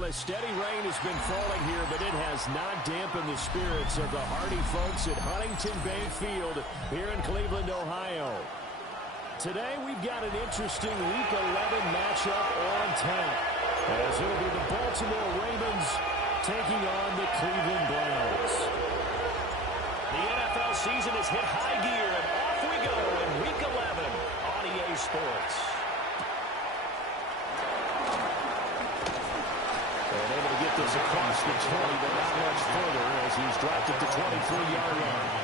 Well, a steady rain has been falling here, but it has not dampened the spirits of the hardy folks at Huntington Bank Field here in Cleveland, Ohio. Today, we've got an interesting Week 11 matchup on tap, as it'll be the Baltimore Ravens taking on the Cleveland Browns. The NFL season has hit high gear, and off we go in Week 11 on EA Sports. And able to get this across the 20, but not much further as he's dropped it to 23-yard line.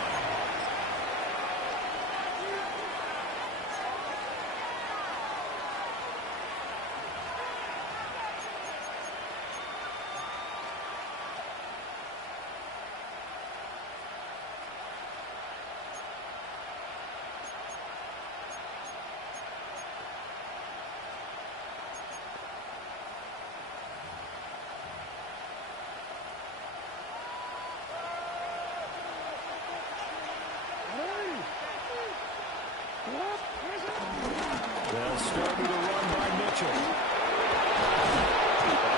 They'll start with a run by Mitchell. And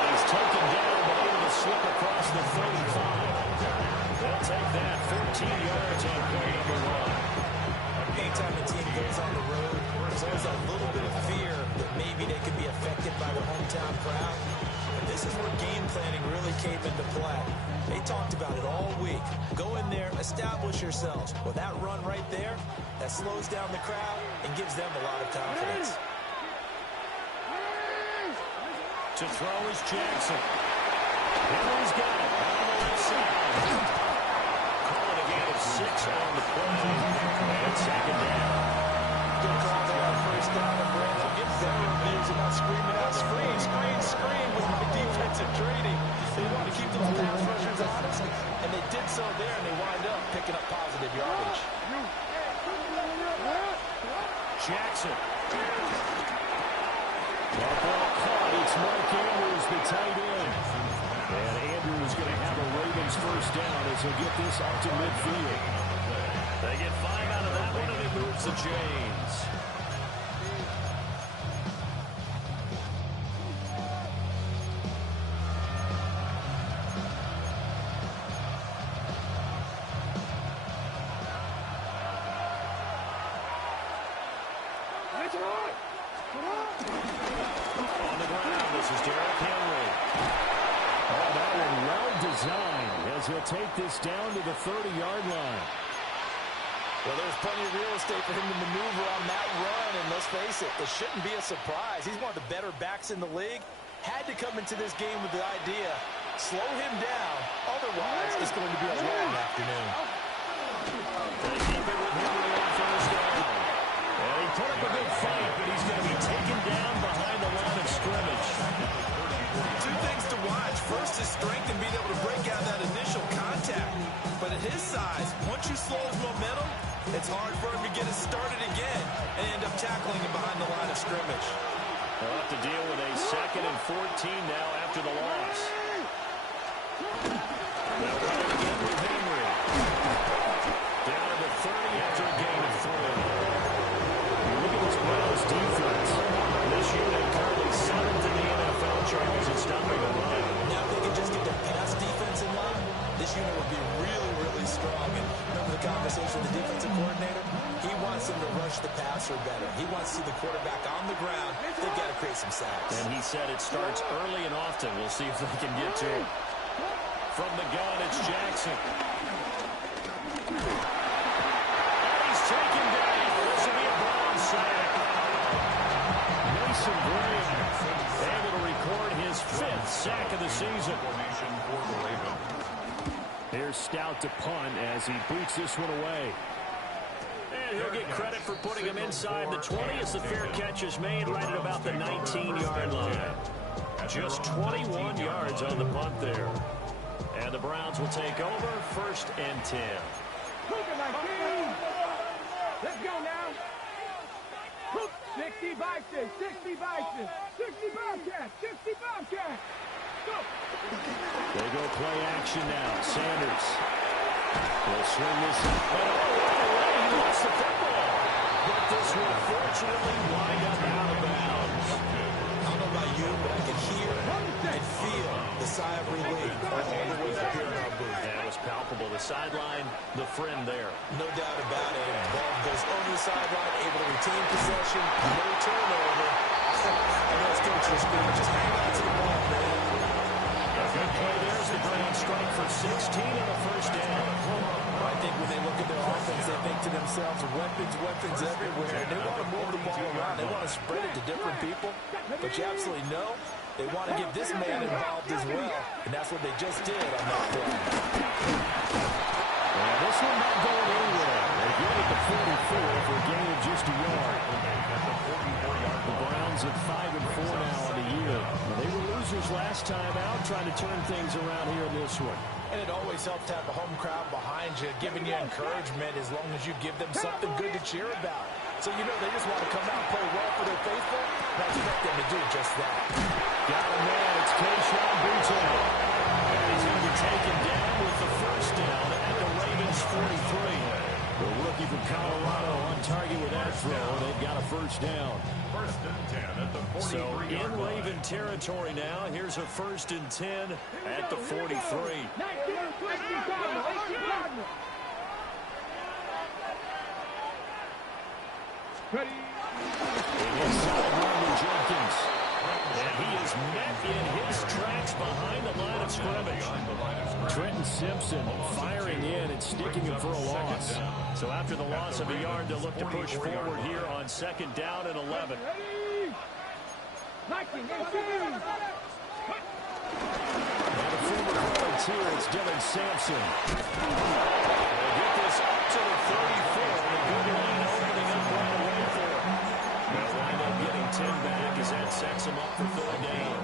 he's taken down, but able to slip across the 35. They'll take that 14 yards on play number one. Anytime a team goes on the road, there's always a little bit of fear that maybe they could be affected by the hometown crowd. And this is where game planning really came into play. They talked about it all week. Go in there, establish yourselves. Well, that run right there, that slows down the crowd and gives them a lot of confidence. To throw is Jackson. Henry's got it on the left side. Call it a gain of 6 on the play. And second down. Good call there on first down. And Brandon gets better news about screaming out, scream, scream, scream with my defensive training. They want to keep those pass rushers honest, and they did so there, and they wind up picking up positive yardage. Jackson. That ball caught. It's Mark Andrews, the tight end. And Andrews going to have a Ravens first down as he'll get this out to midfield. They get 5 out of that one, and it moves to James. On the ground, this is Derrick Henry. Oh, that one well designed as he'll take this down to the 30-yard line. Well, there's plenty of real estate for him to maneuver on that run, and let's face it, it shouldn't be a surprise. He's one of the better backs in the league. Had to come into this game with the idea, slow him down, otherwise it's going to be a long afternoon. They keep it with Henry on first down. And he put up a good fight, but he's going to be taken down behind the line of scrimmage. Two things to watch. First, his strength and being able to break out that initial contact. But at his size, once you slow his momentum, it's hard for him to get it started again and end up tackling him behind the line of scrimmage. They'll have to deal with a 2nd and 14 now after the loss. They'll run it again with Henry. Down to the 30 after a gain of 3. Look at this Browns defense. This unit currently 7th in the NFL, Charles, in stopping the run. Now if they can just get their pass defense in line, this unit would be really, really strong. And remember the conversation with the defensive coordinator? He wants them to rush the passer better. He wants to see the quarterback on the ground. They've got to create some sacks. And he said it starts early and often. We'll see if they can get to it. From the gun, it's Jackson. And he's taken down. This will be a Brown sack. Mason Graham able to record his 5th sack of the season. Here's Stout to punt as he boots this one away. And he'll get credit for putting him inside the 20 as the fair catch is made right at about the 19-yard line. Just 21 yards on the punt there. And the Browns will take over 1st and 10. Let's go now. 60 Bison, 60 Bison, 60 Bobcats, 60 Bobcats. Go. They go play action now. Sanders will swing this up. But right away, he lost the football. But this will fortunately wind up out of bounds. I don't know about you, but I can hear and feel the sigh of relief all the way up here in our booth. That was palpable. The sideline, the friend there. No doubt about it. Ball goes over the sideline, able to retain possession, no turnover. I know it's coach of the just hang on to the ball, man. Good play. There's the ground strike for 16 on the first down. I think when they look at their offense, they think to themselves, weapons everywhere. And they want to move the ball around. They want to spread it to different people. But you absolutely know they want to get this man involved as well. And that's what they just did on that play. And this one not going anywhere. They get it to 44 for a gain of just a yard. The Browns at 5-4 now on the year. They were losers last time out, trying to turn things around here in this one. And it always helps to have a home crowd behind you, giving you encouragement as long as you give them something good to cheer about. So you know they just want to come out and play well for their faithful. I expect them to do just that. Got a man. It's Keyshawn Boutte. And he's going to be taken down with the first down at the Ravens 43. The rookie from Colorado on target with that throw. They've got a first down. First and 10 at the 43. So in Raven territory now. Here's a first and 10 at the 43. Ready? Inside run to Jenkins. And he is met in his tracks behind the line of scrimmage. Trenton Simpson firing in and sticking him for a loss. So after the loss of a yard, they'll look to push forward here on second down and 11. Now the former volunteer, it's Dylan Sampson. They get this up to the 34. A good line opening up right away for him. They'll wind up getting 10 back as that sets him up for third down.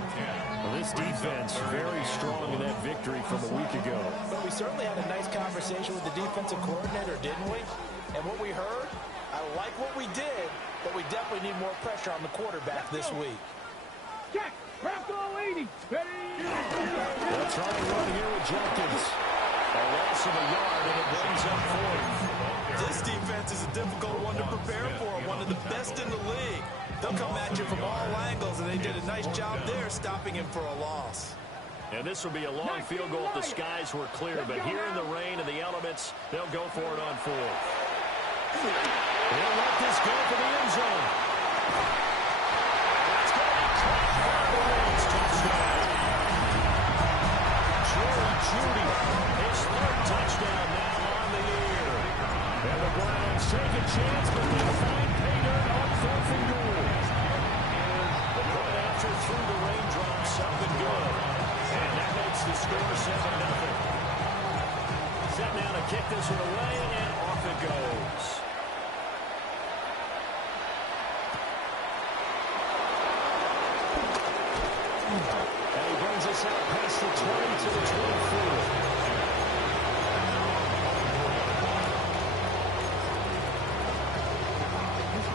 Well, this defense very strong in that victory from a week ago. But we certainly had a nice conversation with the defensive coordinator, didn't we? And what we heard, I like what we did, but we definitely need more pressure on the quarterback this week. Check. Bronco 80. Ready? They'll try and run here with Jenkins. A loss of a yard, and it brings up fourth. This defense is a difficult one to prepare for, one of the best in the league. They'll come at you from all angles, and they did a nice job there stopping him for a loss. And this will be a long field goal if the skies were clear, but here in the rain and the elements, they'll go for it on fourth. They'll let this go for the end zone. It's going to be caught for the Rams touchdown. Jerry Jeudy, his third touchdown now on the year. And the Browns take a chance, but they find pay dirt on fourth and goal. The point after through the raindrops, something good. And that makes the score 7-0. Set now to kick this one away, and off it goes. And he brings us out past the 20 to the 24.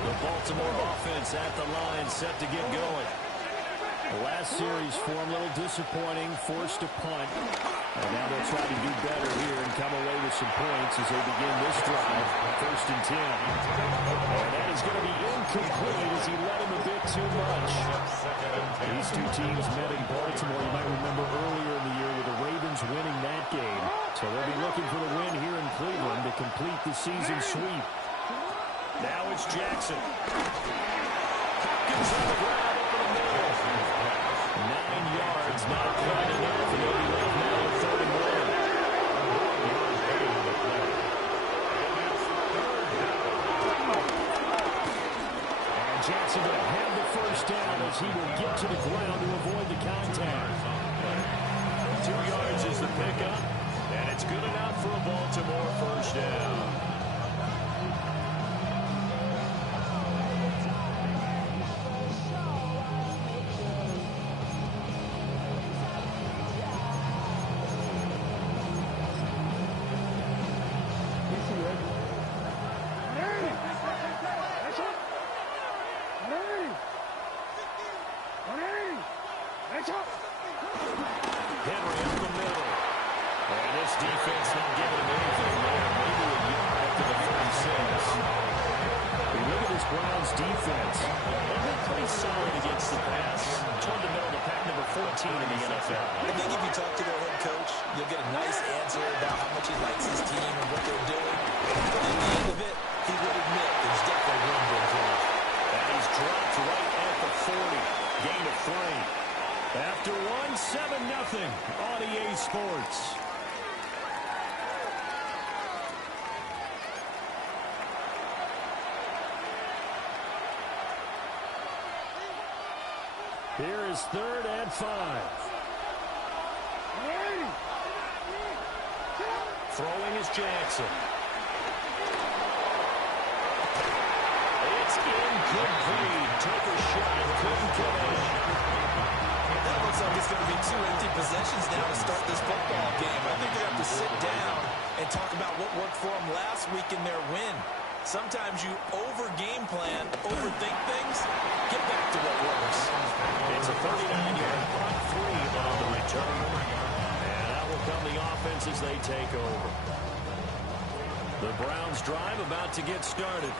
The Baltimore offense at the line, set to get going. The last series for him, a little disappointing, forced a punt. And now they'll try to do better here and come away with some points as they begin this drive. First and 10. And that is going to be incomplete as he let him a bit too much. These two teams met in Baltimore, you might remember earlier in the year, with the Ravens winning that game. So they'll be looking for the win here in Cleveland to complete the season sweep. Now it's Jackson. Hopkins on the ground over the middle. 9 yards, not quite enough. And he'll be left now at 31. And Jackson will have the first down as he will get to the ground to avoid the contact. 2 yards is the pickup, and it's good enough for a Baltimore first down. Henry up the middle. And this defense not giving him anything there. Maybe a yard after the 36. We look at this Browns defense. They've been pretty solid against the pass. Toward the middle of the pack, number 14 in the NFL. I think if you talk to their head coach, you'll get a nice answer about how much he likes his team and what they're doing. But at the end of it, he would admit there's definitely room to improve. And he's dropped right at the 40. Gain of 3. After 7-0 on EA Sports. Here is 3rd and 5. Throwing is Jackson. It's incomplete. Took a shot, couldn't come in. That looks like it's going to be 2 empty possessions now to start this football game. I think they have to sit down and talk about what worked for them last week in their win. Sometimes you over-game plan, overthink things, get back to what works. It's a 39-yard punt, 3 on the return. And that will come the offense as they take over. The Browns drive about to get started.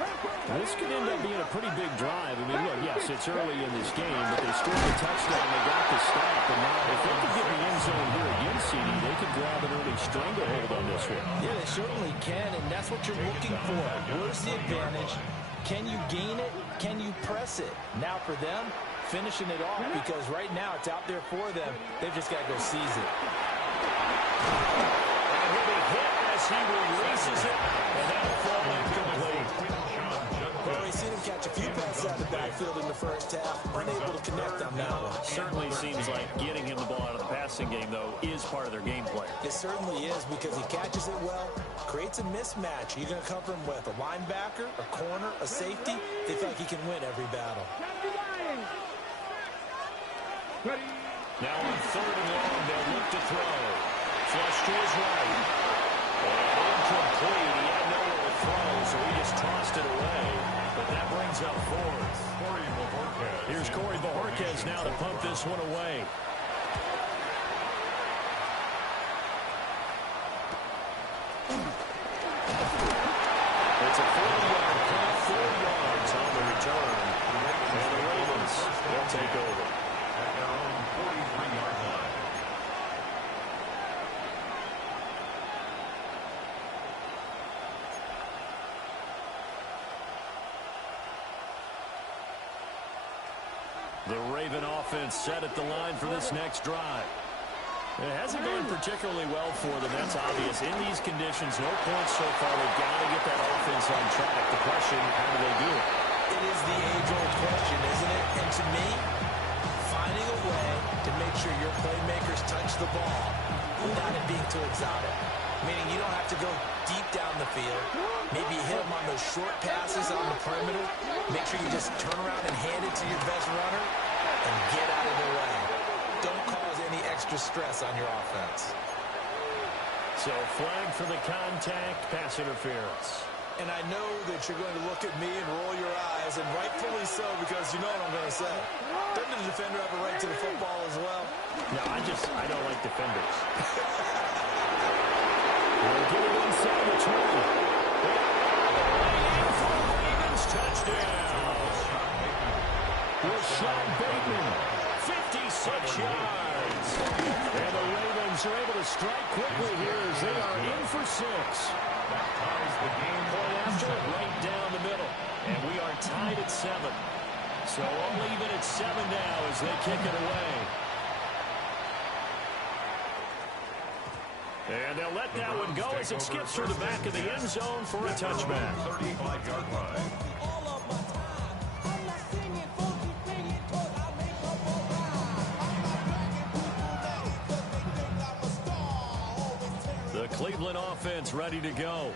This could end up being a pretty big drive. I mean, look, yes, it's early in this game, but they scored a touchdown. They got the stop. And now if they could get in the end zone here again, CD, they could grab an early stranglehold on this one. Yeah, they certainly can, and that's what you're looking for. Where's the advantage? Can you gain it? Can you press it? Now for them, finishing it off, because right now it's out there for them. They've just got to go seize it. And he'll be hit as he releases it, and that'll fall incomplete. Well, we've seen him catch a few passes out of the backfield in the first half, unable to connect on that one. Certainly seems like getting him the ball out of the passing game, though, is part of their game plan. It certainly is, because he catches it well, creates a mismatch. You're going to cover him with a linebacker, a corner, a safety. They feel like he can win every battle. Now on 3rd and long, they'll look to throw. Flush to his right. And incomplete. He had nowhere to throw, so he just tossed it away. But that brings up 4th. Here's Corey Bojorquez now to pump this one away. It's a 40-yard punt, 4 yards on the return. And the Ravens will take over. At their own 43-yard line. The Raven offense set at the line for this next drive. It hasn't gone particularly well for them, that's obvious. In these conditions, no points so far. They've got to get that offense on track. The question, how do they do it? It is the age-old question, isn't it? And to me, finding a way to make sure your playmakers touch the ball without it being too exotic. Meaning you don't have to go deep down the field. Maybe you hit them on those short passes on the perimeter. Make sure you just turn around and hand it to your best runner and get out of their way. Don't cause any extra stress on your offense. So flag for the contact, pass interference. And I know that you're going to look at me and roll your eyes, and rightfully so, because you know what I'm going to say. Doesn't the defender have a right to the football as well? No, I don't like defenders. We'll get it inside the 20. For the Ravens, touchdown. Rashad Bateman, 56 yards. And the Ravens are able to strike quickly here as they are in for 6. That ties the game. Point after, right down the middle. And we are tied at 7. So all even at 7 now as they kick it away. And they'll let that one go as it skips through the back of the end zone for a touchback. 35-yard line. The Cleveland offense ready to go.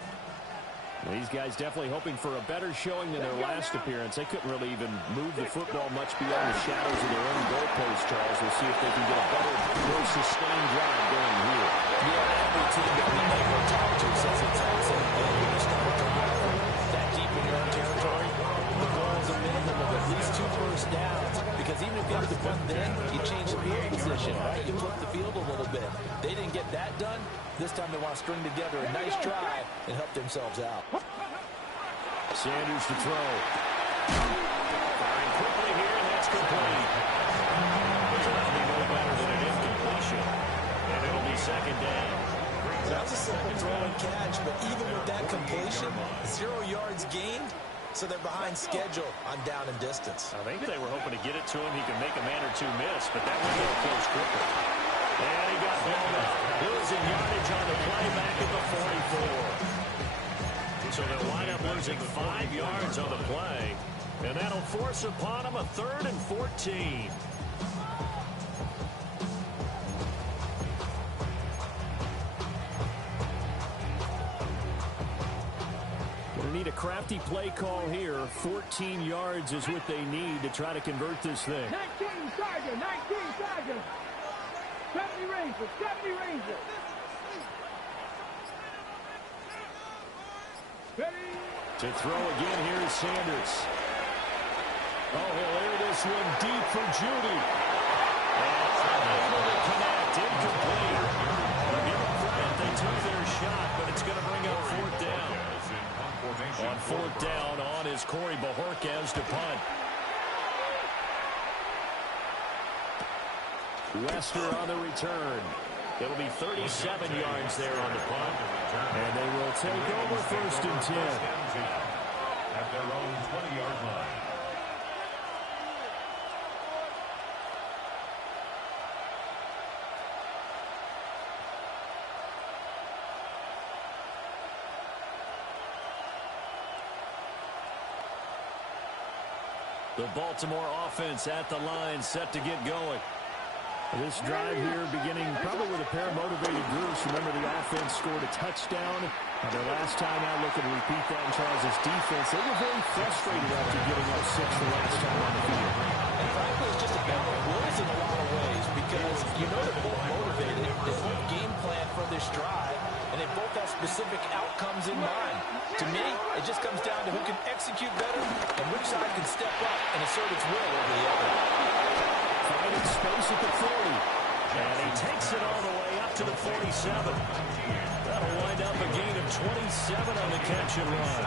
These guys definitely hoping for a better showing than their last appearance. They couldn't really even move the football much beyond the shadows of their own goalpost, Charles. We'll see if they can get a better, more sustained drive going here. Yeah, every team that we make our talk to says it's also you're just not going to turn that deep in your own territory. The goal is a minimum of at least 2 first downs, because even if you have to punt then, you change the field position, right? You flip the field a little bit. They didn't get that done. This time they want to string together a nice drive and help themselves out. Sanders to throw. Firing quickly here, and that's complete. That'll be no better than an incompletion. And it'll be second down. That was a simple throw and catch, but even with that completion, 0 yards gained, so they're behind schedule on down and distance. I think they were hoping to get it to him. He could make a man or two miss, but that window closed quickly. And he got blown up. Losing yardage on the play back at the 44. So they'll wind up losing 5 yards on the play, and that'll force upon him a 3rd and 14. Need a crafty play call here. 14 yards is what they need to try to convert this thing. 19 Tiger, 19 Tiger. 70 Rangers, 70 Rangers. Ready? To throw again, here is Sanders. Oh, he'll air this one deep for Judy. And unable to connect, incomplete. Give them credit, they took their shot, but it's going to bring up 4th down. On 4th down, on is Corey Bajorquez to punt. Wester on the return. It'll be 37 yards there on the punt. And they will take over 1st and 10. At their own 20-yard line. The Baltimore offense at the line, set to get going. This drive here beginning probably with a pair of motivated groups. Remember, the offense scored a touchdown. Their last time out, looking to repeat that in Charles' defense. They were very frustrated after getting up 6 the last time on the field. And frankly, it's just about the Wolves in a lot of ways, because you know they're both motivated. They both game plan for this drive, and they both have specific outcomes in mind. To me, it just comes down to who can execute better and which side can step up and assert its will over the other. Finding space at the 40. And he takes it all the way up to the 47. That'll wind up a gain of 27 on the catch and run.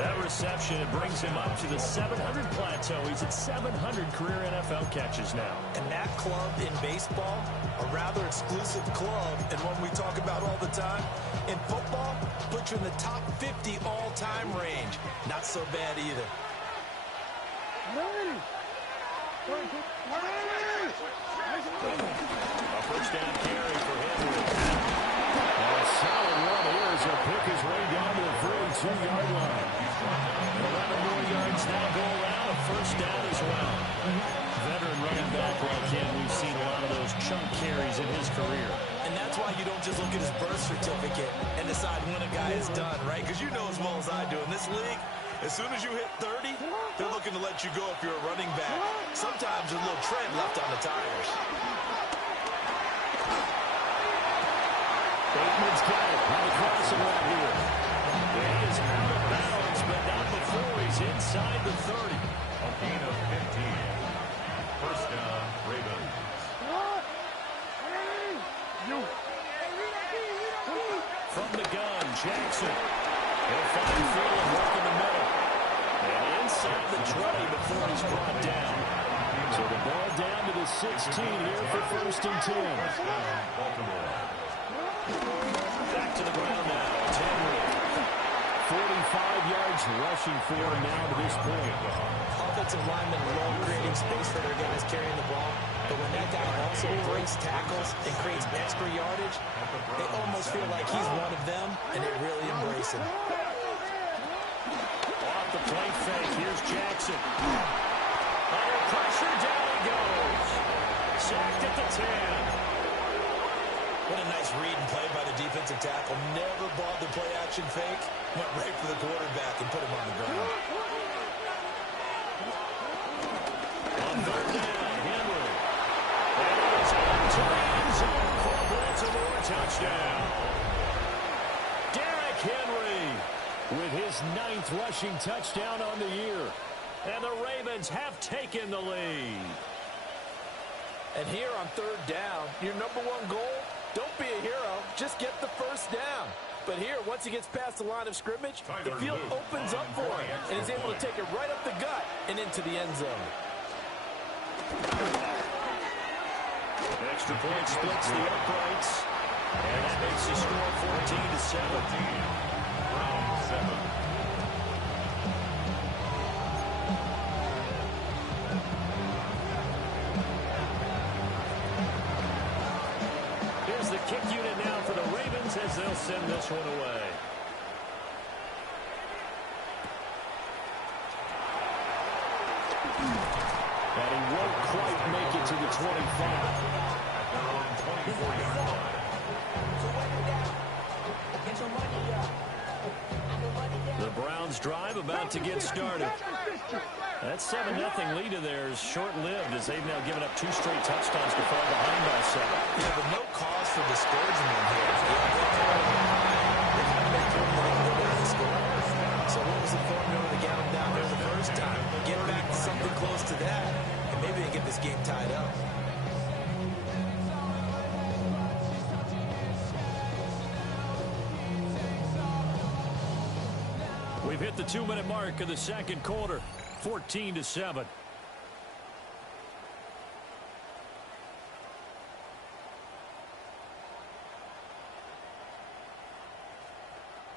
That reception, it brings him up to the 700 plateau. He's at 700 career NFL catches now. And that club in baseball, a rather exclusive club, and one we talk about all the time. In football, put you in the top 50 all-time range. Not so bad either. A first down carry for Henry. And a solid run here as he'll pick his way down to the 42-yard line. 11 more yards now go around, a first down as well. Veteran running back like him, we've seen a lot of those chunk carries in his career. And that's why you don't just look at his birth certificate and decide when a guy is done, right? Because you know as well as I do, in this league, as soon as you hit 30, they're looking to let you go if you're a running back. Sometimes there's a little tread left on the tires. Bateman's got it on the crossing right here. He is out of bounds, but not before he's inside the 30. A gain of 15. First down, Ravens. From the gun, Jackson. He'll find field and work in the middle. And inside the 20 before he's brought down. So the ball down to the 16 here for 1st and 10. Back to the ground now. It's Henry. 45 yards rushing for him now to this point. Offensive linemen love creating space for their guys carrying the ball, but when that guy also breaks tackles and creates extra yardage, they almost feel like he's one of them, and they really embrace him. Off the play fake, here's Jackson. Under pressure, down he goes. Sacked at the 10. What a nice read and play by the defensive tackle. Never bothered play action fake. Went right for the quarterback and put him on the ground. On 3rd down, Henry. And he's into the end zone for a Baltimore touchdown. Derrick Henry with his 9th rushing touchdown on the year. And the Ravens have taken the lead. And here on 3rd down, your number one goal, Don't be a hero. Just get the first down. But here, once he gets past the line of scrimmage, the field opens up for him, and he's able to take it right up the gut and into the end zone. Extra point splits the uprights, and that makes the score 14-7. Round 7. Here's the kick unit now for the Ravens as they'll send this one away. And he won't quite make it to the 25. At their own 24-yard line. The Browns drive about to get started. That 7-0 lead of theirs short-lived as they've now given up 2 straight touchdowns to fall behind by 7. Yeah, but no cause for discouragement here. So what was the formula to get them down there the first time? Get back to something close to that, and maybe they get this game tied up. We've hit the 2-minute mark of the second quarter, 14-7.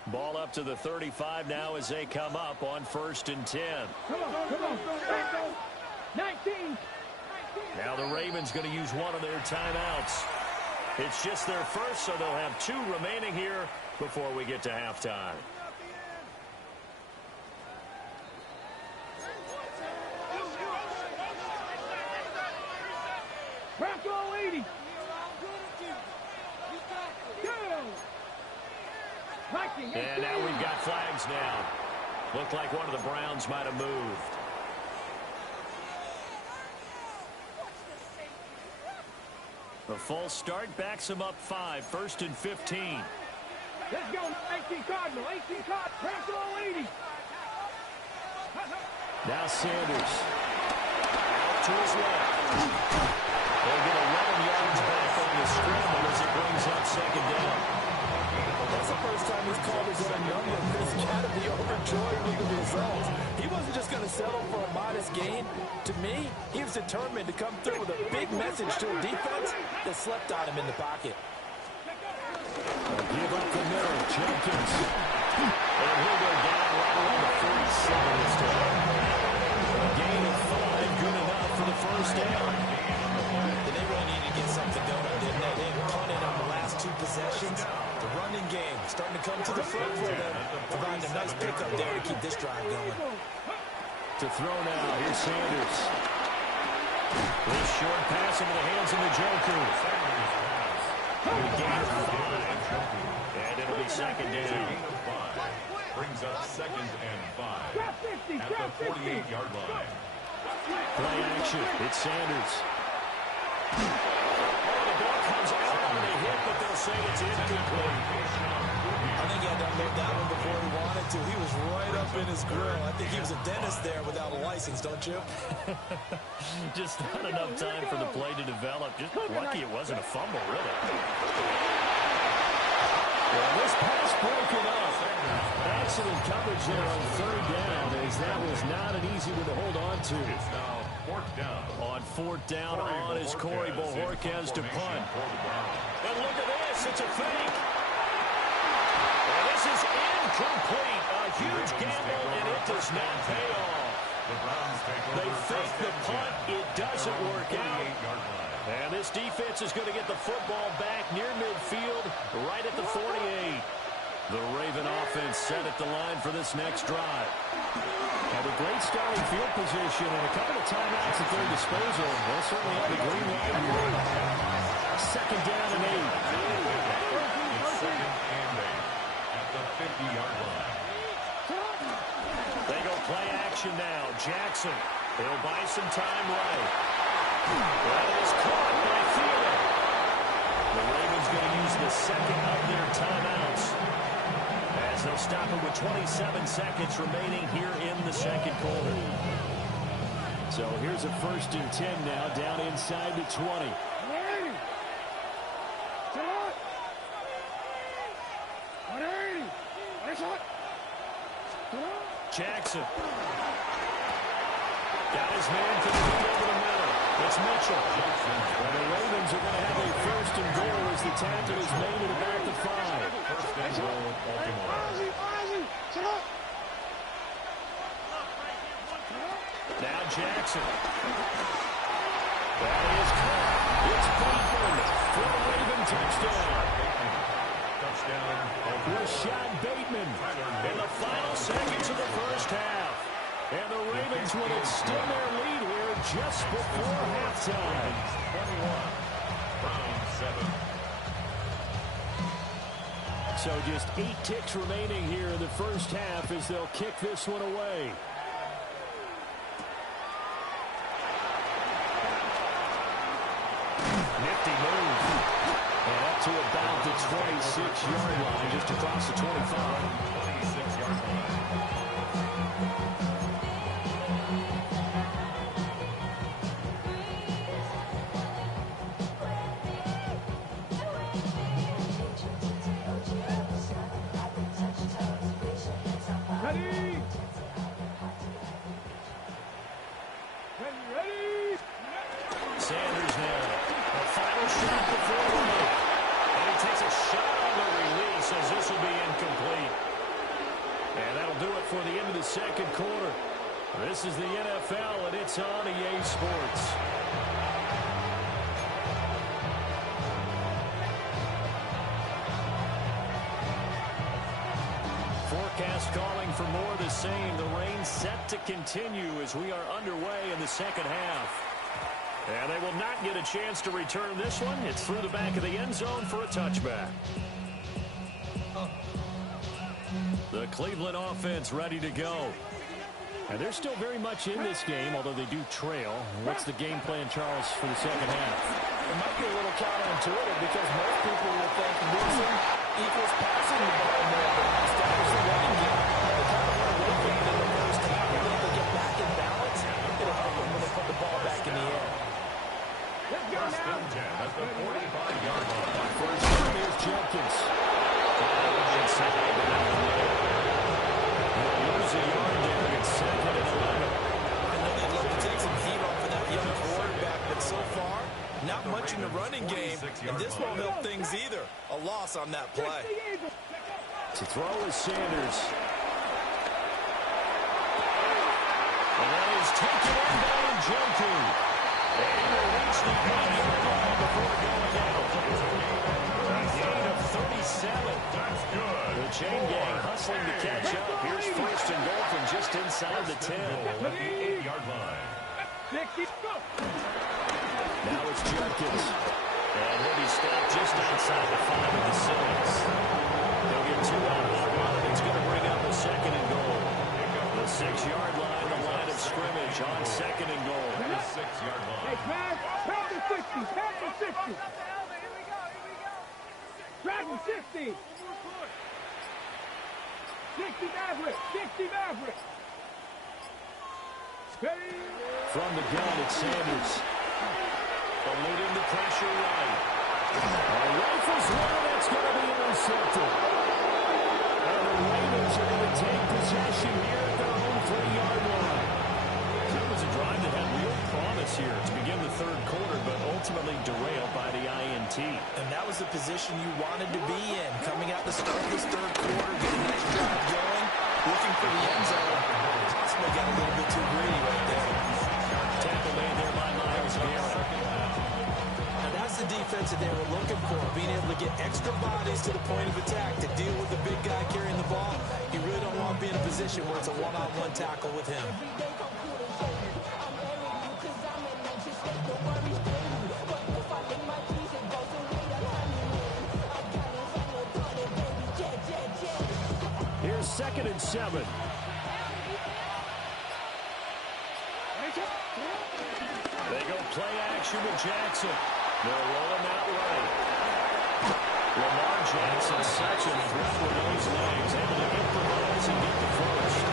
Ball up to the 35 now as they come up on 1st and 10. Come on. 19. Now the Ravens going to use one of their timeouts. It's just their first, so they'll have 2 remaining here before we get to halftime. Bronco 80. And now we've got flags now. Looked like one of the Browns might have moved. A false start backs him up 5, 1st and 15. Let's go, 18 Cardinal, 18 Cardinal, Bronco 80. Now Sanders. Out to his left. They'll get 11 yards back on the scramble as it brings up 2nd down. That's the first time he's called his own number. He's got to be overjoyed with the results. He wasn't just going to settle for a modest gain. To me, he was determined to come through with a big message to a defense that slept on him in the pocket. Give up the middle, Jenkins. And he'll go down right around the 47 this time. A gain of 5, good enough for the first down. They really needed to get something going, didn't they? They punted on the last 2 possessions. The running game starting to come to the front for them, providing a nice pickup there to keep this drive going. To throw now, here's Sanders. This short pass into the hands of the Joker. A gain of 5. And it'll be 2nd down. Brings up 2nd and 5 at the 48-yard line. Play action. It's Sanders. The ball comes out on the hit, but they'll say it's incomplete. I think he had to unload that one before he wanted to. He was right up in his grill. I think he was a dentist there without a license, don't you? Just not enough time for the play to develop. Just lucky it wasn't a fumble, really. Well, this pass broken up. Excellent coverage there on 3rd down, as that was not an easy one to hold on to. It's now 4th down. On 4th down on is Corey Bojorquez to punt. And look at this, it's a fake. And this is incomplete. A huge gamble, and it does not pay off. They fake the punt, it doesn't work out. And this defense is going to get the football back near midfield, right at the 48. The Raven offense set at the line for this next drive. Had a great starting field position and a couple of timeouts at their disposal. They'll certainly have the green light here. 2nd down and 8. It's 2nd and 8 at the 50-yard line. They go play action now. Jackson. He'll buy some time right. That is caught by Thielen. The Ravens going to use the 2nd of their timeouts, as they'll stop it with 27 seconds remaining here in the 2nd quarter. So here's a 1st and 10 now, down inside the 20. Jackson. Got his man to the lead over the middle. It's Mitchell. And the Ravens are going to have a first and goal as the tackle is made at about the 5. First and goal, Baltimore. Now Jackson. That is caught. It's Bateman for the Raven touchdown. Touchdown, Baltimore. Rashad Bateman in the final seconds of the first half. And the Ravens will extend their lead here just before halftime. 21, Browns 7. So just 8 ticks remaining here in the first half as they'll kick this one away. Nifty move. And up to about the 26-yard line, just across the 25. 26-yard line. Sanders now. A final shot before the make. And he takes a shot on the release as this will be incomplete. And that'll do it for the end of the second quarter. This is the NFL, and it's on EA Sports. Forecast calling for more of the same. The rain set to continue as we are underway in the second half. And they will not get a chance to return this one. It's through the back of the end zone for a touchback. The Cleveland offense ready to go. And they're still very much in this game, although they do trail. What's the game plan, Charles, for the second half? It might be a little counterintuitive because most people will think losing equals passing the ball more than establishing the running game. They kind of want to rotate in the first half, and then they get back in balance. It'll help them when they put the ball back in the air. First and 10 at the 45-yard line. First down, here's Jenkins. He'll lose a yard there. It's 2nd and 11. I know they'd love to take some heat off of that young quarterback, but so far, not much in the running game, and this won't help things either. A loss on that play. To throw is Sanders. And that is taken in by Njoku. And will reach the 8-yard line before going out. A gain of 37. That's good. The chain gang hustling to catch up. Here's first and goal from just inside the 10. At the 8-yard line. Now it's Jenkins. And he'll be stopped just outside the 5 of the 6. They'll get 2 out of that run, and it's going to bring up a 2nd and goal. The 6-yard line, the line of scrimmage on 2nd and goal. The 6-yard line. Hey, man, pound the 60, pound the 60. Drag him 60. 60 Maverick, 60 Maverick. Ready? From the gun, it's Sanders. Eluding the pressure right. A rifles one, that's going to be intercepted. And the Raiders are going to take possession here at their own 3-yard line. That was a drive that had real promise here to begin the third quarter, but ultimately derailed by the INT. And that was the position you wanted to be in. Coming out to start this third quarter, get a nice drive going, looking for the end zone. Possibly got a little bit too greedy right there. Tackle made there by Myles Garrett. And that's the defense that they were looking for, being able to get extra bodies to the point of attack to deal with the big guy carrying the ball. You really don't want to be in a position where it's a one-on-one tackle with him. Here's 2nd and 7. They go play action with Jackson. They're rolling that right. Lamar Jackson, such a threat with those legs, able to improvise and get the first.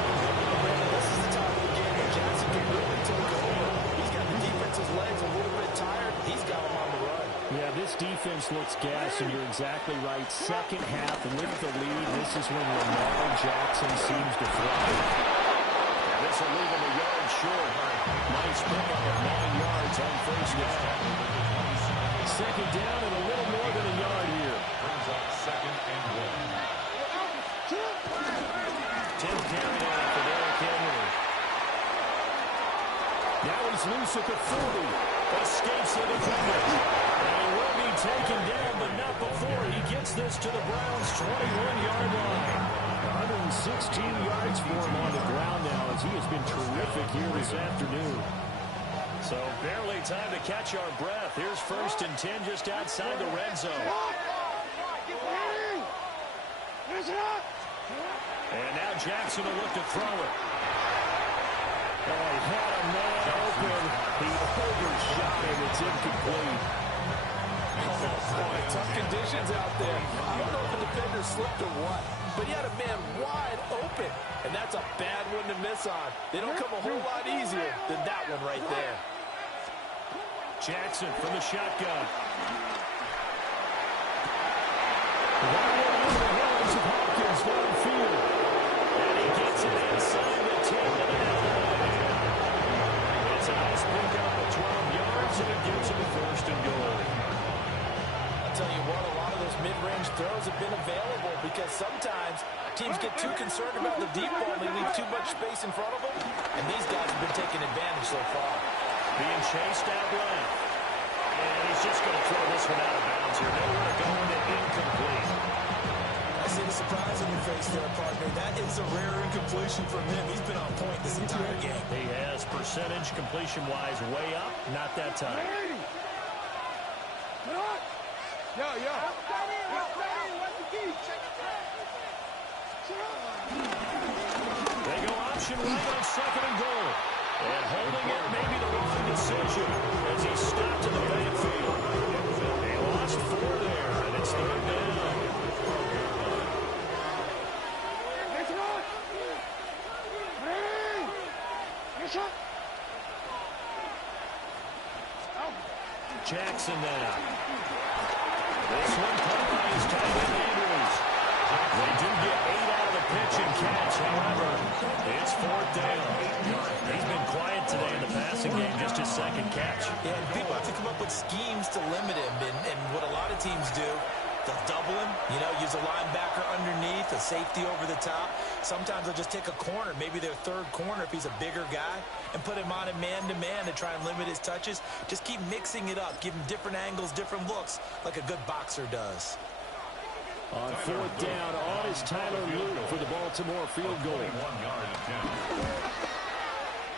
This is the time of the game where Jackson can really take over. He's got the defense's legs a little bit tired. He's got them on the run. Yeah, this defense looks gassed, and you're exactly right. Second half with the lead, this is when Lamar Jackson seems to thrive. This will leave him a yard short. Nice pickup of 9 yards on first down. Second down and a little more than a yard here. Brings up second and 1. 10th carry now for Derrick Henry. Now he's loose at the 40. Escapes the defender. And he will be taken down, but not before he gets this to the Browns' 21-yard line. 116 yards for him on the ground now as he has been terrific here this afternoon. So barely time to catch our breath. Here's 1st and 10 just outside the red zone. And now Jackson will look to throw it. Oh, he had a man open. He overshot him. It's incomplete. Oh, boy, tough conditions out there. I don't know if the defender slipped or what, but he had a man wide open, and that's a bad one to miss on. They don't come a whole lot easier than that one right there. Jackson from the shotgun. Right over the hands of Hopkins downfield. And he gets it inside the 10. It's a nice pickup of 12 yards, and it gives him a 1st and goal. I'll tell you what, a lot of those mid-range throws have been available because sometimes teams get too concerned about the deep ball and they leave too much space in front of them, and these guys have been taking advantage so far. Being chased out left. And he's just going to throw this one out of bounds here. Nowhere to go and incomplete. I see the surprise on your face there, partner. That is a rare incompletion from him. He's been on point this entire game. He has percentage completion-wise way up. Not that time. They go option right on 2nd and goal. And holding it may be the wrong decision as he stopped in the backfield. They lost 4 there, and it's 3rd down. Jackson now. This one caught by his tight end Andrews. They do get 8 out of the pitch and catch. However, it's 4th down. He's been quiet today in the passing game, just his 2nd catch. Yeah, and people have to come up with schemes to limit him, and what a lot of teams do, they'll double him, use a linebacker underneath, a safety over the top. Sometimes they'll just take a corner, maybe their 3rd corner if he's a bigger guy, and put him on a man-to-man to try and limit his touches. Just keep mixing it up, give him different angles, different looks, like a good boxer does. On 4th down, on is Tyler Luke for the Baltimore field goal.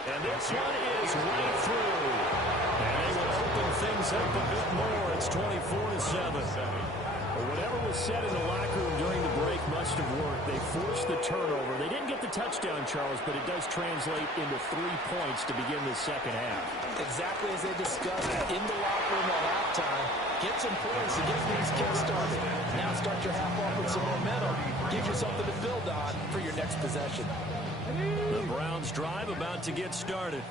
And this one is right through. And they will open things up a bit more. It's 24-7. Whatever was said in the locker room during the break must have worked. They forced the turnover. They didn't get the touchdown, Charles, but it does translate into 3 points to begin the 2nd half. Exactly as they discussed in the locker room at halftime. Get some points to get these kids started. Now start your half off with some momentum. Give you something to build on for your next possession. The Browns drive about to get started.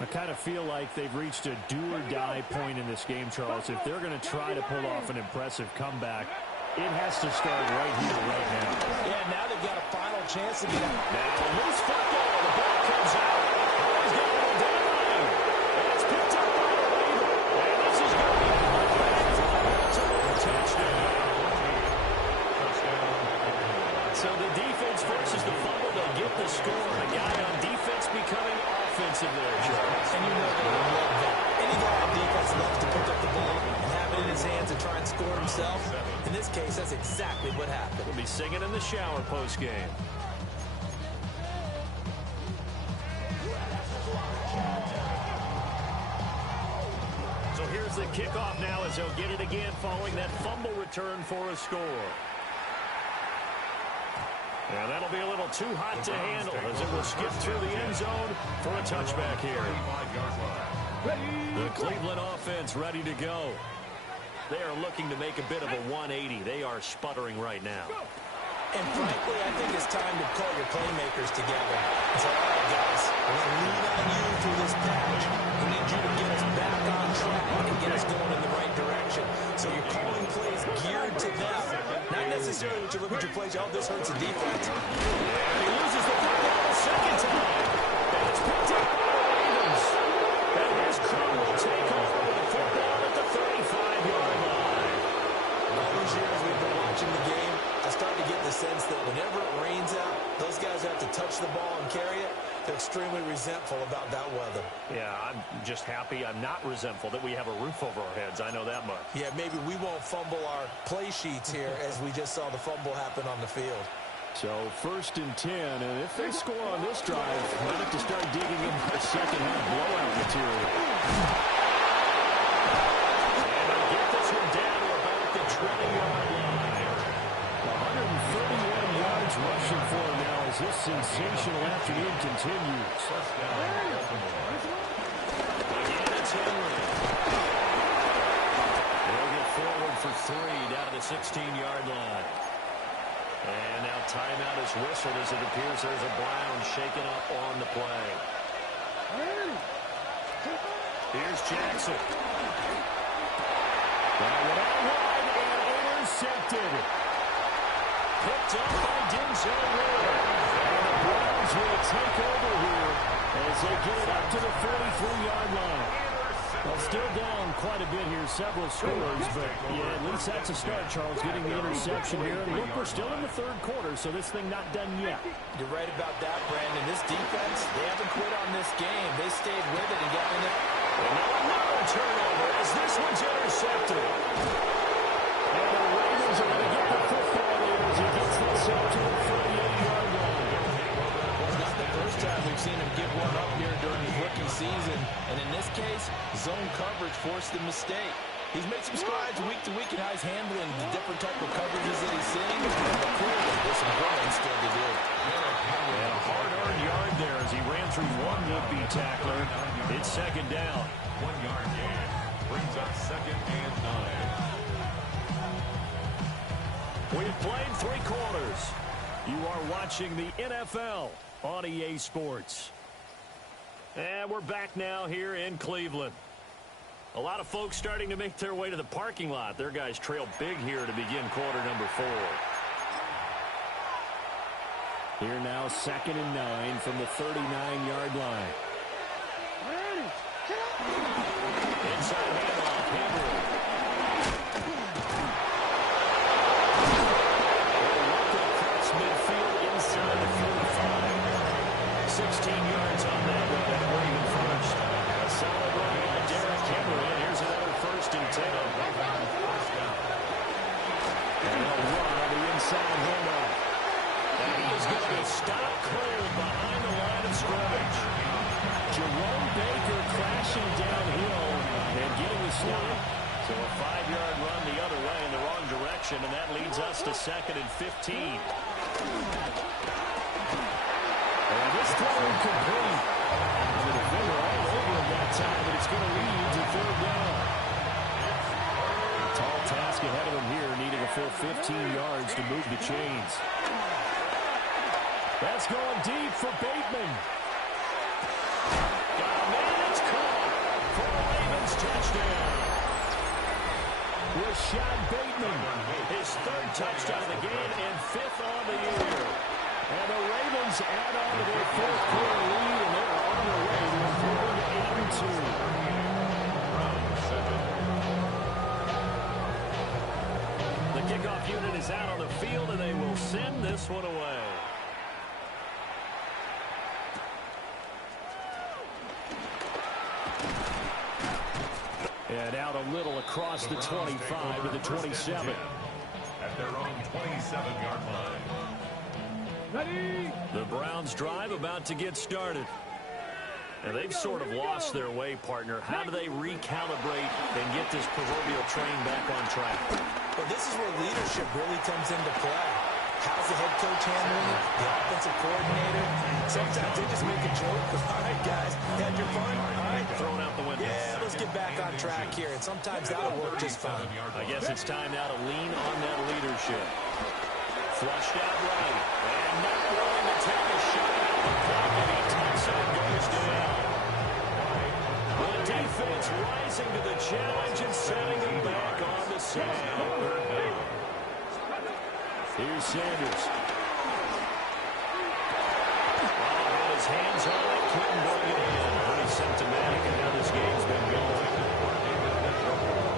I kind of feel like they've reached a do-or-die point in this game, Charles. If they're going to try to pull off an impressive comeback, it has to start right here, right now. Yeah, now they've got a final chance to get out. Now, loose football. The ball comes out. He's got it down line. And it's picked up by the leader. And this is going to be a touchdown. So the defense forces the fumble. They'll get the score. A guy on defense becoming offensive there, Charles. And you know they love that. Any guy on defense loves to pick up the ball and have it in his hands and try and score himself. In this case, that's exactly what happened. We'll be singing in the shower post-game. So here's the kickoff now as they'll get it again following that fumble return for a score. Yeah, that'll be a little too hot to handle as it will skip through the end zone for a touchback here. The Cleveland offense ready to go. They are looking to make a bit of a 180. They are sputtering right now. And frankly, I think it's time to call your playmakers together and say, all right, guys, we're going to lean on you through this patch. We need you to get us back on track and get us going in the right direction. So you're calling plays geared to them. Not necessarily that you look at your plays, oh, this hurts the defense. And he loses the football a 2nd time. down by the Ravens. And his crew will take over with the football at the 35-yard line. All these years we've been watching the game, I start to get the sense that whenever it rains out, those guys have to touch the ball and carry it. They're extremely resentful about that weather. Yeah, I'm just happy I'm not resentful that we have a roof over our heads. I know that much. Yeah, maybe we won't fumble our play sheets here as we just saw the fumble happen on the field. So 1st and 10, and if they score on this drive, might have to start digging in the second half blowout material. And they'll get this one down to about the 20-yard line. 131 yards rushing for him now as this sensational afternoon continues. Again, it's Henry. They'll get forward for 3 down to the 16-yard line. And now timeout is whistled as it appears there's a Brown shaken up on the play. Here's Jackson. That one out wide and intercepted. Picked up by Denzel Ward. And the Browns will take over here as they get it up to the 43-yard line. Well, still down quite a bit here, several scores, but yeah, at least that's a start, Charles, getting the interception here. And look, we're still in the 3rd quarter, so this thing not done yet. You're right about that, Brandon. This defense, they haven't quit on this game. They stayed with it and got in it. And now another turnover as this one's intercepted. And the Ravens are going to get the football there as he gets this up to the 38-yard line. Well, it's not the first time we've seen him give one up here during his rookie season. And in this case, zone coverage forced the mistake. He's made some strides week to week in how he's handling the different type of coverages that he's seeing. But clearly, there's some growing still to do. And a hard-earned yard there as he ran through one would-be tackler. It's 2nd down. 1-yard gain brings up 2nd and 9. We've played 3 quarters. You are watching the NFL on EA Sports. And we're back now here in Cleveland. A lot of folks starting to make their way to the parking lot. Their guys trail big here to begin quarter number 4. Here now 2nd and 9 from the 39-yard line. Inside handoff, Henry. Across midfield inside the 45. 16 yards on that one, and Oregon first. A solid run by Derrick Henry, and here's another 1st and 10. And a run on the inside handoff. And he is going to stop cold behind the line of scrimmage. Jerome Baker crashing downhill and getting the stop. So a 5-yard run the other way in the wrong direction, and that leads us to 2nd and 15. And this throw incomplete. The defender all over him that time, but it's going to lead to 3rd down. A tall task ahead of him here, needing a full 15 yards to move the chains. That's going deep for Bateman. Got a man, it's caught for a Ravens touchdown. Rashad Bateman, his 3rd touchdown of the game and 5th on the year. And the Ravens add on to their 4th quarter lead, and they're on their way to improving to 8-2. The kickoff unit is out on the field, and they will send this one away. And out a little across the 25 to the 27. At their own 27-yard line. Ready? The Browns drive about to get started. And they've sort of lost their way, partner. How do they recalibrate and get this proverbial train back on track? Well, this is where leadership really comes into play. How's the head coach handling it? The offensive coordinator? Sometimes they just make a joke. All right, guys, had your fun? All right. Thrown out the window. Yeah, let's get back on track here. And sometimes that'll work just fine. I guess it's time now to lean on that leadership. Flushed out right. And not willing to take a shot at the clock. And he takes it and goes down. The defense rising to the challenge and setting them back on the sand. Here's Sanders. Oh, his his hands on it, couldn't bring it in. Pretty symptomatic of how this game's been going.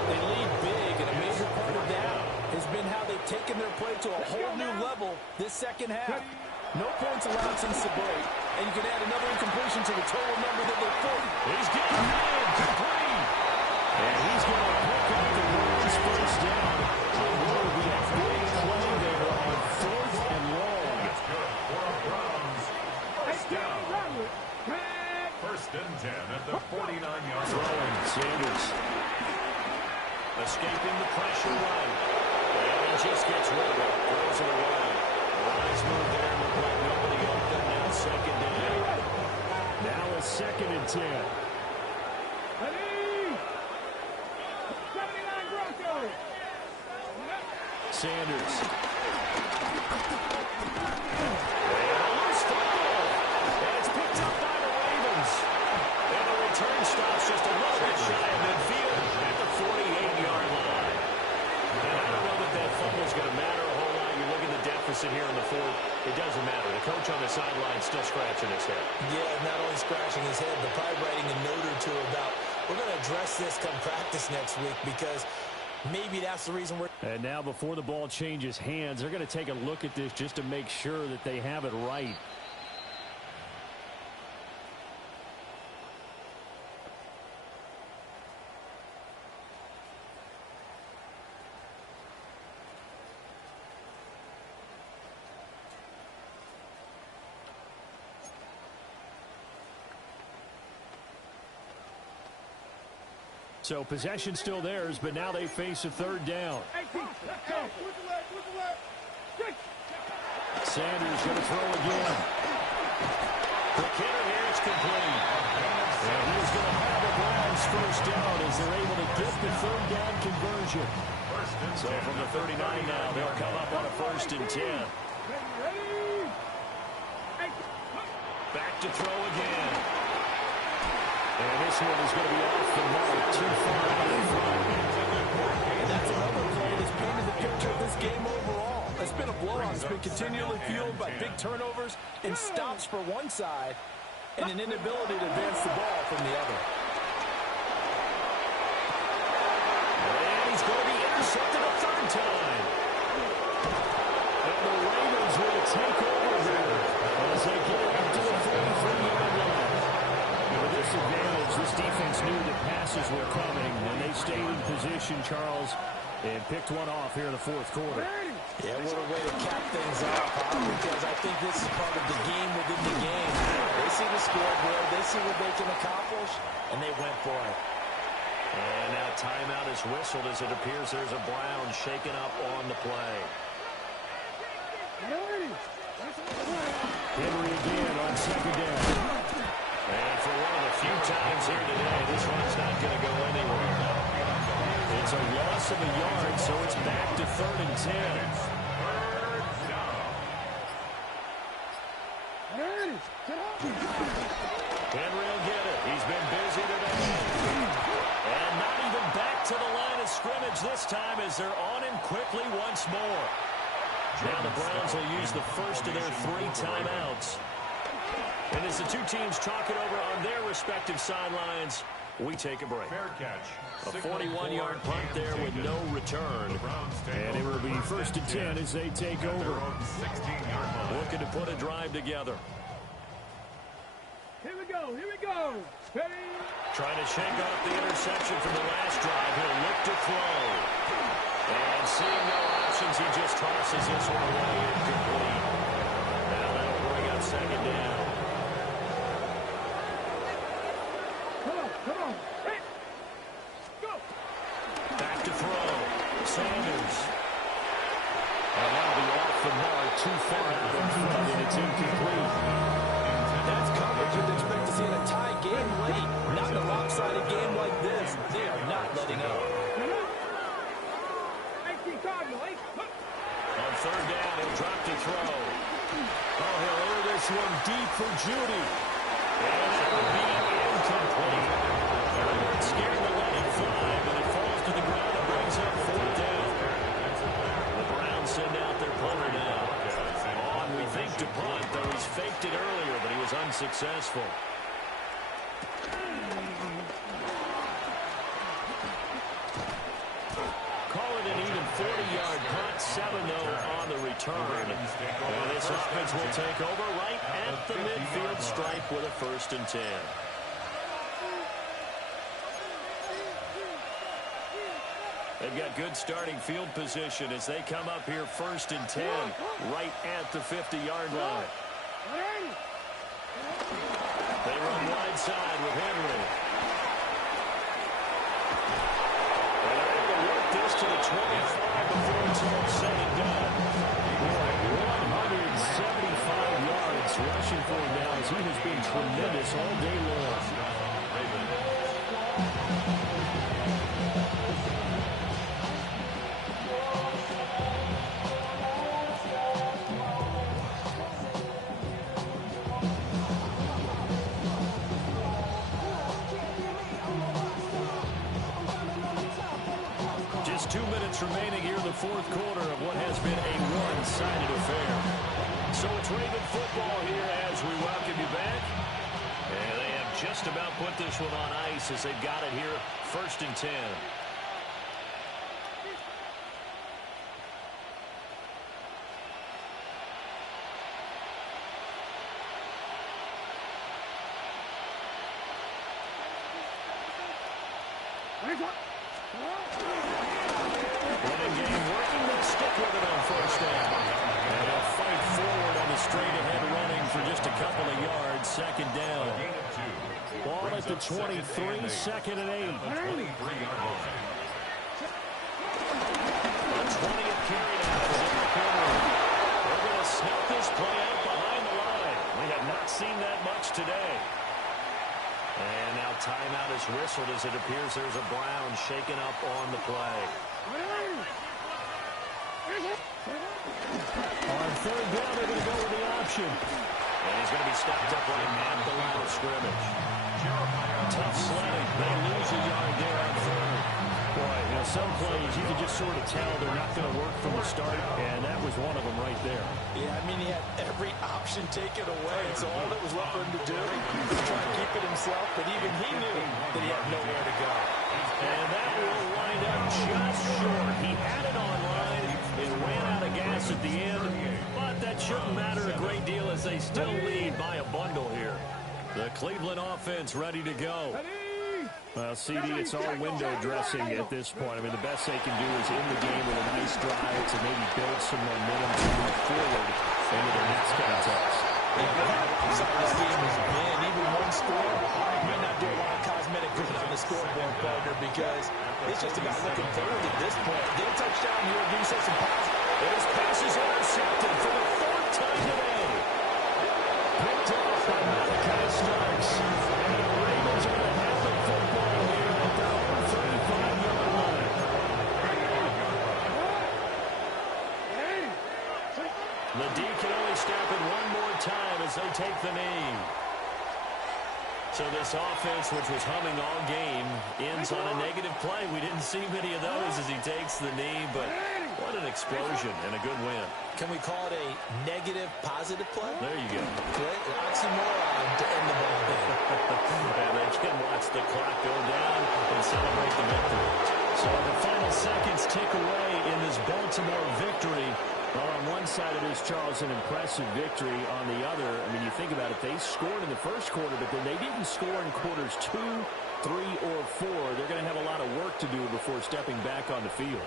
They lead big, and a major part of that has been how they've taken their play to a whole new level this second half. No points allowed since the break, and you can add another incompletion to the total number that they put. He's getting hit, complete. And he's going to pick up the Browns first down. What will be a big play there on 4th and long. That's good for our Browns. First down. First and 10 at the 49-yard line. Throwing, Sanders. Escaping the pressure right. And just gets rid of it. Throws it away. Nice move there. Looked like nobody open. Now second down. Now a 2nd and 10. Sanders. And a loose football. And it's picked up by the Ravens. And the return stops just a little bit shy of midfield at the 48-yard line. And I don't know that that fumble's going to matter a whole lot. You look at the deficit here in the 4th. It doesn't matter. The coach on the sideline still scratching his head. Yeah, not only scratching his head, but probably writing a note or two about, we're going to address this come practice next week, because maybe that's the reason we're... And now before the ball changes hands, they're going to take a look at this just to make sure that they have it right. So possession still theirs, but now they face a 3rd down. Sanders going to throw again. The kicker here is complete. And he's going to have the Browns first down as they're able to get the 3rd down conversion. So from the 39 now, they'll come up on a 1st and 10. Back to throw again. And this one is going to be off the mark, too far out in front. And that's another play that's painted the picture of this game overall. It's been a blowout. It's been continually fueled by big turnovers and stops for one side and an inability to advance the ball from the other. And he's going to be intercepted a 3rd time. And the Ravens will take over here as they get up to the 43-yard line. With this advantage, this defense knew that passes were coming, and they stayed in position, Charles, and picked one off here in the 4th quarter. Yeah, what a way to cap things off, because I think this is part of the game within the game. They see the scoreboard, they see what they can accomplish, and they went for it. And now timeout is whistled as it appears there's a Brown shaken up on the play. Henry again on 2nd down. And for one of the few times here today, this one's not going to go anywhere. It's a loss of a yard, so it's back to 3rd and 10. Henry will get it. He's been busy today. And not even back to the line of scrimmage this time as they're on him quickly once more. Now the Browns will use the first of their 3 timeouts. And as the two teams talk it over on their respective sidelines, we take a break. Fair catch. A 41-yard punt there with no return. And it will be 1st and 10 as they take over. Looking to put a drive together. Here we go, here we go. Ready? Trying to shake off the interception from the last drive. He'll look to throw. And seeing no options, he just tosses this one away incomplete. Now that'll bring up 2nd down. Come on. Hey. Go. Back to throw. Sanders. And that'll be off the mark, too far out in front, and it's incomplete. That's coverage you'd expect to see in a tie game late. Not in a lopsided game like this. They are not letting up. On 3rd down, he'll drop to throw. Oh, he'll air this one deep for Judy. And that will be incomplete. They weren't scared to let it fly, but it falls to the ground and brings up 4th down. The Browns send out their punter now. On, we think, to punt, though he's faked it earlier, but he was unsuccessful. successful. Call it an even 40-yard punt, 7-0 on the return. And this offense will take over right at the midfield stripe with a 1st and 10. They've got good starting field position as they come up here 1st and 10 right at the 50-yard line. They run wide side with Henry. And they're able to work this to the 25 before it's all said and done. 175 yards rushing for him now as he has been tremendous all day long. Just 2 minutes remaining here in the 4th quarter of what has been a one-sided affair. So it's Raven football here as we welcome you back. And they have just about put this one on ice as they've got it here 1st and 10. Running game working, they'll stick with it on 1st down. And they'll fight forward on the straight-ahead running for just a couple of yards, 2nd down. Ball at the 23, 2nd and 8. The 20th carry now is Eric Henry. They're going to snuff this play out behind the line. We have not seen that much today. And now timeout is whistled as it appears there's a Brown shaken up on the play. On 3rd down, they're going to go with the option. And he's going to be stopped up right at the line of scrimmage. Tough sledding. They lose a yard there on 3rd. Boy, you know, some plays you can just sort of tell they're not going to work from the start, and that was one of them right there. Yeah, I mean, he had every option taken away, so all that was left for him to do was try to keep it himself, but even he knew that he had nowhere to go. And that will wind up just short. He had it on line. It ran out of gas at the end, but that shouldn't matter a great deal as they still lead by a bundle here. The Cleveland offense ready to go. Well, CD, it's all window dressing at this point. I mean, the best they can do is in the game with a nice drive to maybe build some momentum to move forward into their next contest. This game has been, even one score might not do a lot of cosmetic good on the scoreboard, partner, because it's just about looking forward at this point. Get a touchdown here, give yourself some positive. His pass is intercepted for the 4th time today. Picked off by Malachi Starks. And the Ravens are going to have the football here at their own 35-yard line. The D can only stop it one more time as they take the knee. So this offense, which was humming all game, ends on a negative play. We didn't see many of those as he takes the knee, but what an explosion and a good win. Can we call it a negative positive play? There you go. Great oxymoron to end the ball game. And they can watch the clock go down and celebrate the victory. So the final seconds tick away in this Baltimore victory. Well, on one side it is, Charles, an impressive victory. On the other, I mean, you think about it, they scored in the 1st quarter, but then they didn't score in quarters 2, 3, or 4. They're going to have a lot of work to do before stepping back on the field.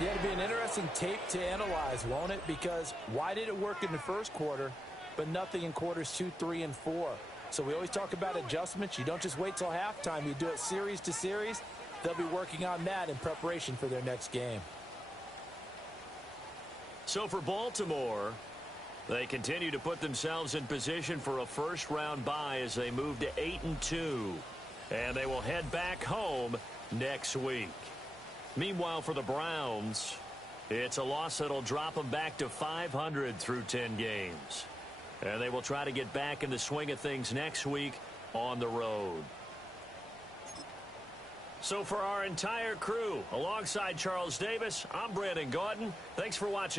Yeah, it'll be an interesting tape to analyze, won't it? Because why did it work in the 1st quarter, but nothing in quarters 2, 3, and 4? So we always talk about adjustments. You don't just wait till halftime. You do it series to series. They'll be working on that in preparation for their next game. So for Baltimore, they continue to put themselves in position for a 1st-round bye as they move to 8-2. And they will head back home next week. Meanwhile, for the Browns, it's a loss that'll drop them back to 500 through 10 games. And they will try to get back in the swing of things next week on the road. So for our entire crew, alongside Charles Davis, I'm Brandon Gaudin. Thanks for watching.